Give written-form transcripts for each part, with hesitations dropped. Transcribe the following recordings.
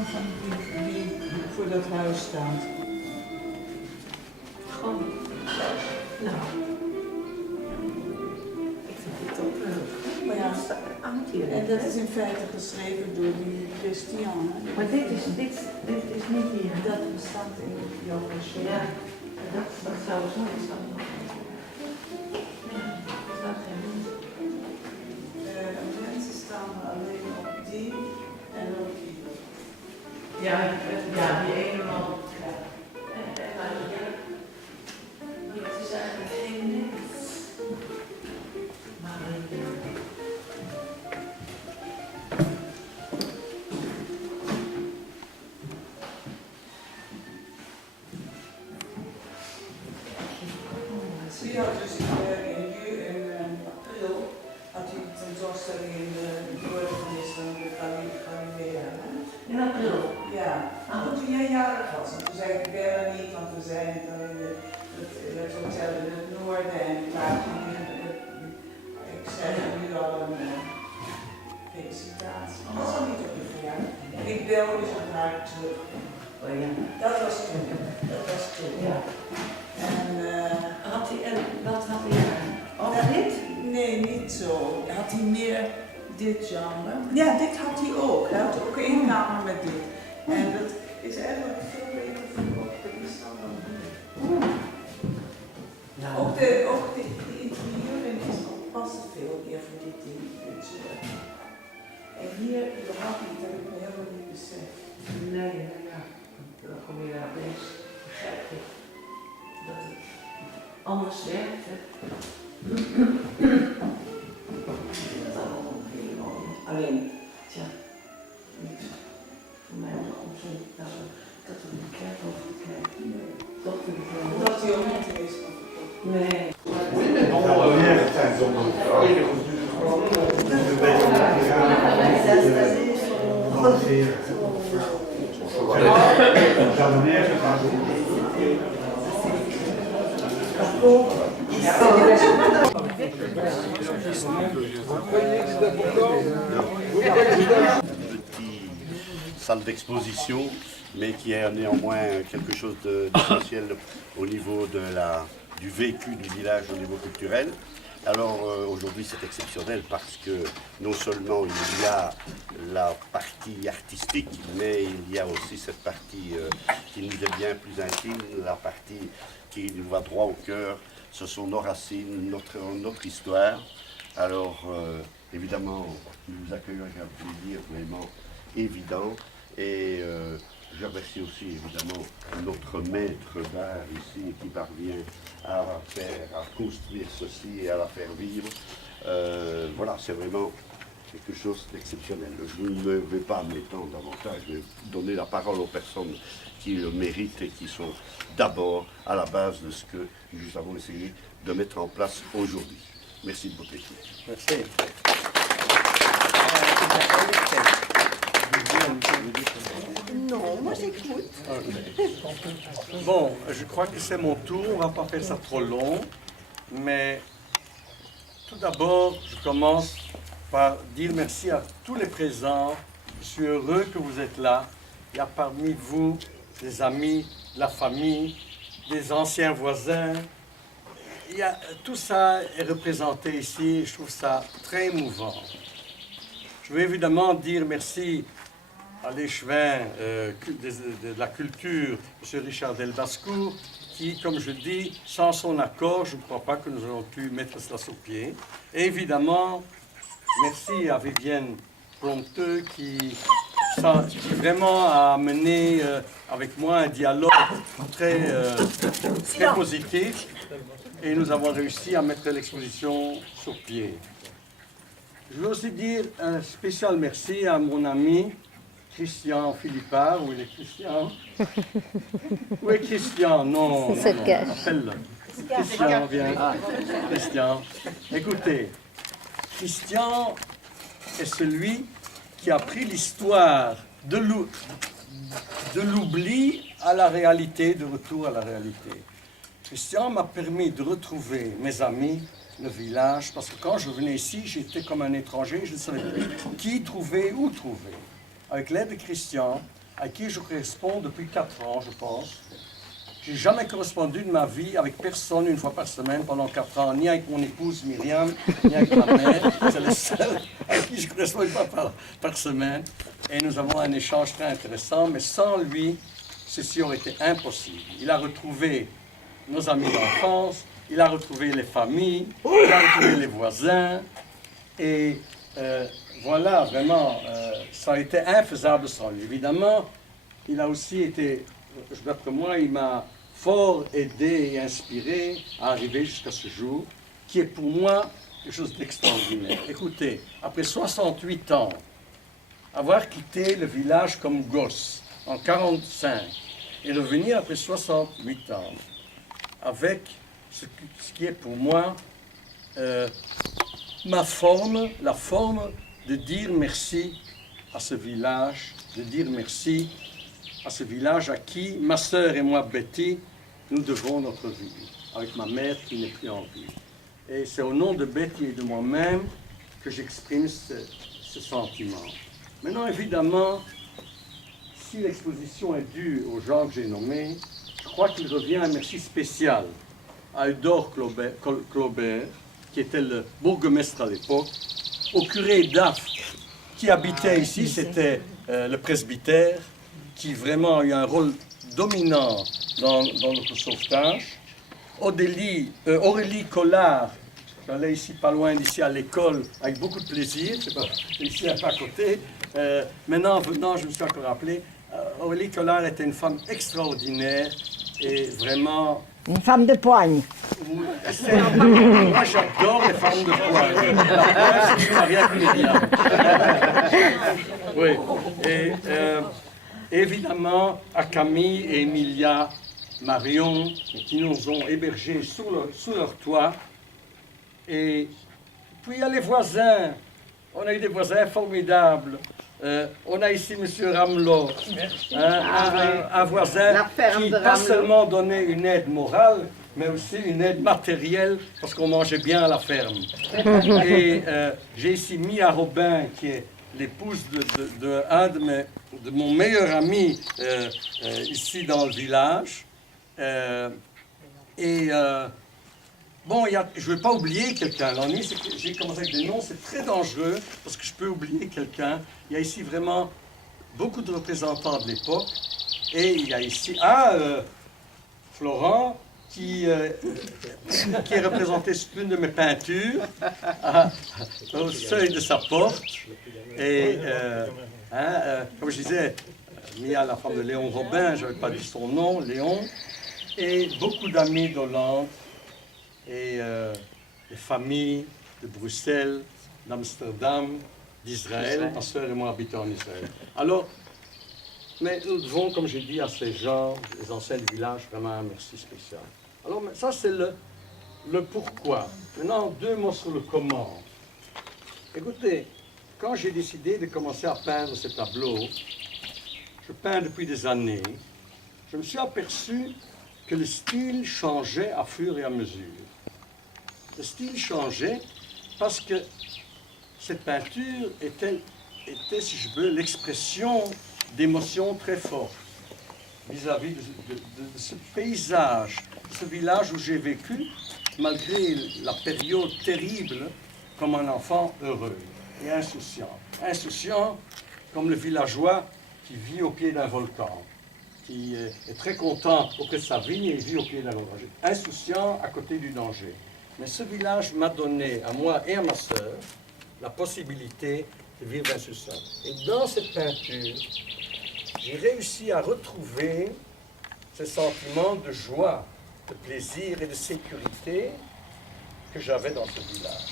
man van die voor dat huis staat. Gewoon. Nou. Ik vind dit ook leuk. Maar ja, hangt hier. en dat is in feite geschreven door die Christian. Maar dit is niet hier. Dat bestaat in Johannes. Ja, dat zou zo is dan nog. Ja, dat staat geen Mensen staan alleen op die en op die. ja, die ene man. Ja. Maar dit is eigenlijk geen niks. Maar Die had dus in april had hij een tentoonstelling in de noorden van de Galilea. in april. Ja, toen jij jarig was. En toen zei ik, ik ben er niet, want we zijn dan in het hotel in het noorden en klaar. Ik zei nu al een felicitatie. Dat is al niet op je verjaardag. En ik bel dus op haar terug. Oh ja. Dat was toen. Dat was toen. Ja. En wat had hij ook dit? Nee, niet zo. Had hij meer dit genre? Ja, dit had hij ook. Hij had ook één kamer met dit. En dat is eigenlijk veel beter verkocht bij Islam dan hier. Nou. Ook de interieur in Islam passen veel meer voor dit ding. Dit soort. En hier überhaupt niet, dat heb ik me helemaal niet beseft. Nee, ja. Dan kom je daar opeens, begrijp je, dat het anders werkt. Hè? Dat allemaal heel mooi. Alleen, tja, niks. Voor mij om zo'n katholieke kerk over te kijken. Dat vind ik wel. Omdat hij ook niet in Islam verkocht. Nee. Petite salle d'exposition, mais qui est néanmoins quelque chose d'essentiel au niveau du vécu du village au niveau culturel. Alors aujourd'hui c'est exceptionnel parce que non seulement il y a la partie artistique, mais il y a aussi cette partie qui nous est bien plus intime, la partie qui nous va droit au cœur. Ce sont nos racines, notre histoire. Alors évidemment nous vous accueillons avec un plaisir vraiment évident et je remercie aussi évidemment notre maître d'art ici qui parvient à construire ceci et à la faire vivre. Voilà, c'est vraiment quelque chose d'exceptionnel. Je ne vais pas m'étendre davantage, je vais donner la parole aux personnes qui le méritent et qui sont d'abord à la base de ce que nous avons essayé de mettre en place aujourd'hui. Merci de votre écoute. Merci. Non, moi j'écoute. Bon, je crois que c'est mon tour, on ne va pas faire ça trop long, mais tout d'abord, je commence par dire merci à tous les présents. Je suis heureux que vous êtes là. Il y a parmi vous des amis, de la famille, des anciens voisins. Tout ça est représenté ici, je trouve ça très émouvant. Je veux évidemment dire merci à l'échevin de la culture, M. Richard Delbascourt, qui, comme je dis, sans son accord, je ne crois pas que nous aurions pu mettre cela sur pied. Et évidemment, merci à Vivienne Prompteux qui vraiment a mené avec moi un dialogue très positif. Et nous avons réussi à mettre l'exposition sur pied. Je veux aussi dire un spécial merci à mon ami Christian Philippard. Où il est Christian? Où est Christian? Non, appelle-le. Christian, viens. Christian. Écoutez, Christian est celui qui a pris l'histoire de l'oubli à la réalité, de retour à la réalité. Christian m'a permis de retrouver mes amis, le village, parce que quand je venais ici, j'étais comme un étranger, je ne savais plus qui trouver, où trouver. Avec l'aide de Christian, à qui je corresponds depuis 4 ans, je pense. J'ai jamais correspondu de ma vie avec personne une fois par semaine pendant 4 ans, ni avec mon épouse Myriam, ni avec ma mère. C'est le seul avec qui je corresponds une fois par semaine. Et nous avons un échange très intéressant, mais sans lui, ceci aurait été impossible. Il a retrouvé nos amis d'enfance, il a retrouvé les familles, il a retrouvé les voisins. Et voilà, vraiment, ça a été infaisable sans lui. Évidemment, il a aussi été, d'après moi, il m'a fort aidé et inspiré à arriver jusqu'à ce jour, qui est pour moi quelque chose d'extraordinaire. Écoutez, après 68 ans, avoir quitté le village comme gosse en 45 et revenir après 68 ans avec ce qui est pour moi ma forme, la forme de dire merci à ce village, de dire merci à ce village à qui ma sœur et moi, Betty, nous devons notre vie, avec ma mère qui n'est plus en vie. Et c'est au nom de Betty et de moi-même que j'exprime ce sentiment. Maintenant, évidemment, si l'exposition est due aux gens que j'ai nommés, je crois qu'il revient un merci spécial à Eudore Claubert, qui était le bourgmestre à l'époque, au curé d'Aff, qui habitait ici, c'était le presbytère, qui vraiment a eu un rôle dominant dans notre sauvetage. Aurélie Collard, j'allais ici pas loin d'ici à l'école avec beaucoup de plaisir, c'est pas ici un peu à côté. Maintenant, en venant, je me suis encore rappelé, Aurélie Collard était une femme extraordinaire et vraiment... Une femme de poigne. Moi, j'adore les femmes de poigne. La poigne, c'est rien que oui. Et évidemment, à Camille et Emilia Marion, qui nous ont hébergés sous leur toit. Et puis, il y a les voisins. On a eu des voisins formidables. On a ici M. Ramelot, un voisin qui pas seulement donnait une aide morale, mais aussi une aide matérielle, parce qu'on mangeait bien à la ferme. Et j'ai ici Mia Robin, qui est l'épouse de mon meilleur ami ici dans le village. Bon, je ne vais pas oublier quelqu'un. L'ennui, c'est que j'ai commencé avec des noms, c'est très dangereux, parce que je peux oublier quelqu'un. Il y a ici vraiment beaucoup de représentants de l'époque. Et il y a ici, Florent, qui est représenté sur une de mes peintures, au seuil de sa porte. Et, comme je disais, Mia, la femme de Léon Robin, je n'avais pas dit son nom, Léon, et beaucoup d'amis d'Hollande. Et les familles de Bruxelles, d'Amsterdam, d'Israël. Ma soeur et moi habitons en Israël. Alors, mais nous devons, comme j'ai dit, à ces gens, les anciens du village, vraiment un merci spécial. Alors, ça c'est le pourquoi. Maintenant, 2 mots sur le comment. Écoutez, quand j'ai décidé de commencer à peindre ces tableaux, je peins depuis des années, je me suis aperçu que le style changeait à fur et à mesure. Le style changeait parce que cette peinture était, si je veux, l'expression d'émotions très fortes vis-à-vis de ce paysage, de ce village où j'ai vécu, malgré la période terrible, comme un enfant heureux et insouciant. Insouciant comme le villageois qui vit au pied d'un volcan, qui est très content auprès de sa vie et vit au pied d'un volcan. Insouciant à côté du danger. Mais ce village m'a donné, à moi et à ma sœur, la possibilité de vivre insouciant. Et dans cette peinture, j'ai réussi à retrouver ce sentiment de joie, de plaisir et de sécurité que j'avais dans ce village,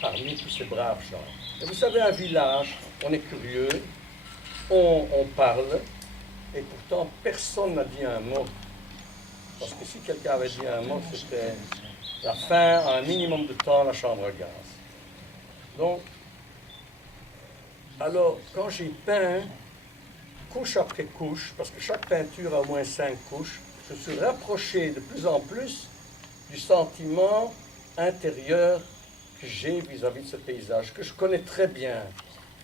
parmi tous ces braves gens. Et vous savez, un village, on est curieux, on parle, et pourtant personne n'a dit un mot. Parce que si quelqu'un avait dit un mot, c'était la fin, à un minimum de temps, la chambre à gaz. Donc, alors, quand j'ai peint, couche après couche, parce que chaque peinture a au moins 5 couches, je me suis rapproché de plus en plus du sentiment intérieur que j'ai vis-à-vis de ce paysage, que je connais très bien.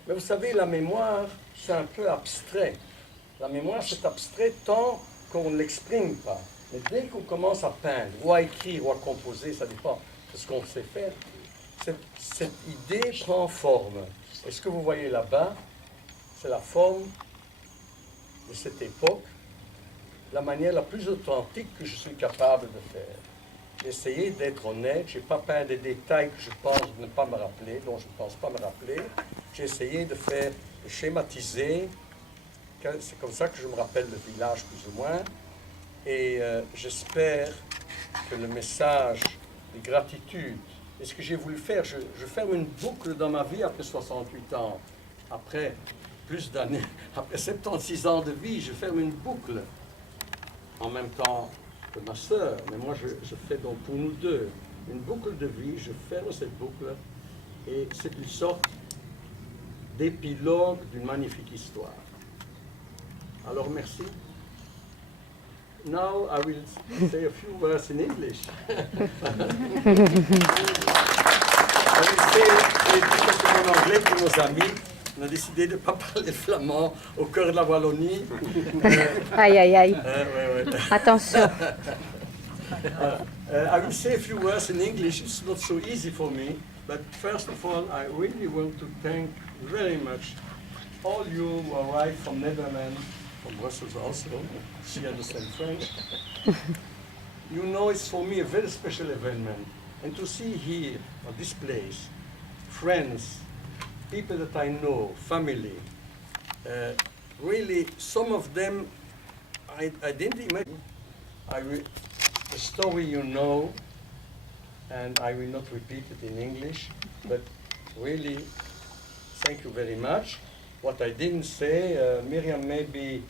Mais vous savez, la mémoire, c'est un peu abstrait. La mémoire, c'est abstrait tant qu'on ne l'exprime pas. Mais dès qu'on commence à peindre, ou à écrire, ou à composer, ça dépend de ce qu'on sait faire, cette idée prend forme. Et ce que vous voyez là-bas, c'est la forme de cette époque, la manière la plus authentique que je suis capable de faire. J'ai essayé d'être honnête, je n'ai pas peint des détails que je pense ne pas me rappeler, dont je ne pense pas me rappeler. J'ai essayé de schématiser. C'est comme ça que je me rappelle le village plus ou moins. Et j'espère que le message de gratitude, et ce que j'ai voulu faire, je ferme une boucle dans ma vie après 68 ans, après plus d'années, après 76 ans de vie, je ferme une boucle en même temps que ma sœur, mais moi je fais donc pour nous deux une boucle de vie, je ferme cette boucle et c'est une sorte d'épilogue d'une magnifique histoire. Alors merci. Now I will say a few words in English. I will say, parce que mon anglais pour nos amis, on a décidé de ne pas parler flamand au cœur de la Wallonie. Aïe, aïe, aïe. Ouais. Attention. I will say a few words in English. It's not so easy for me, but first of all, I really want to thank very much all you who arrived from Netherlands, from Brussels also. She understands French. You know, it's for me a very special event, and to see here, at this place, friends, people that I know, family, really, some of them, I didn't imagine. The story you know, and I will not repeat it in English, but really, thank you very much. What I didn't say, Miriam maybe,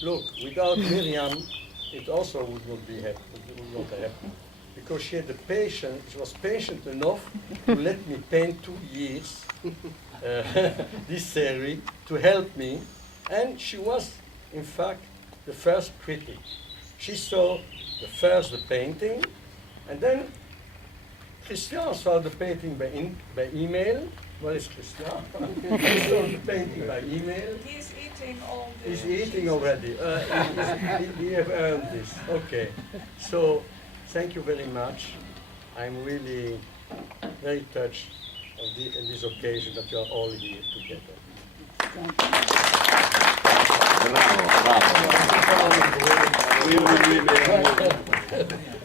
look, without Miriam, it also would not be happen, because she had the patience, she was patient enough to let me paint 2 years this series to help me, and she was, in fact, the first critic. She saw the painting, and then Christian saw the painting by email. Where is Christian? He saw the painting by email. He's eating all the... He's eating already. We have earned this. Okay. So, thank you very much. I'm really very touched in this occasion that you are all here together.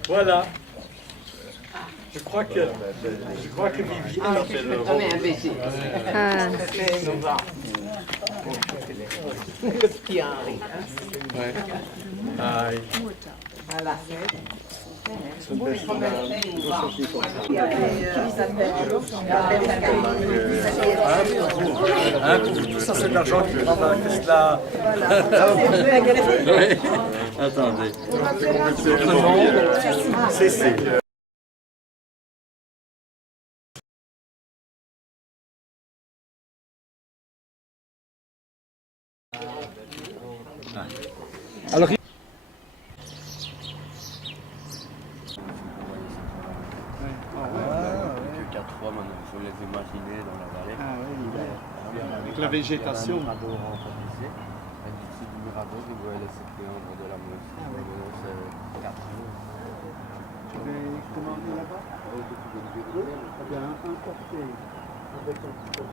Voilà. Je crois que Viviane. Ah. Aïe. Voilà. Tout ça, c'est de l'argent que Tesla. Attendez. C'est. Alors, maintenant, il faut les imaginer dans la vallée. ah oui, avec la végétation. Mirador organisé. Et d'ici du Mirador, ils voyaient les septéandres de la Meuse. Maintenant, c'est 4 jours. Tu vais commander là-bas? Oui, tu peux le Un cocktail avec un petit peu.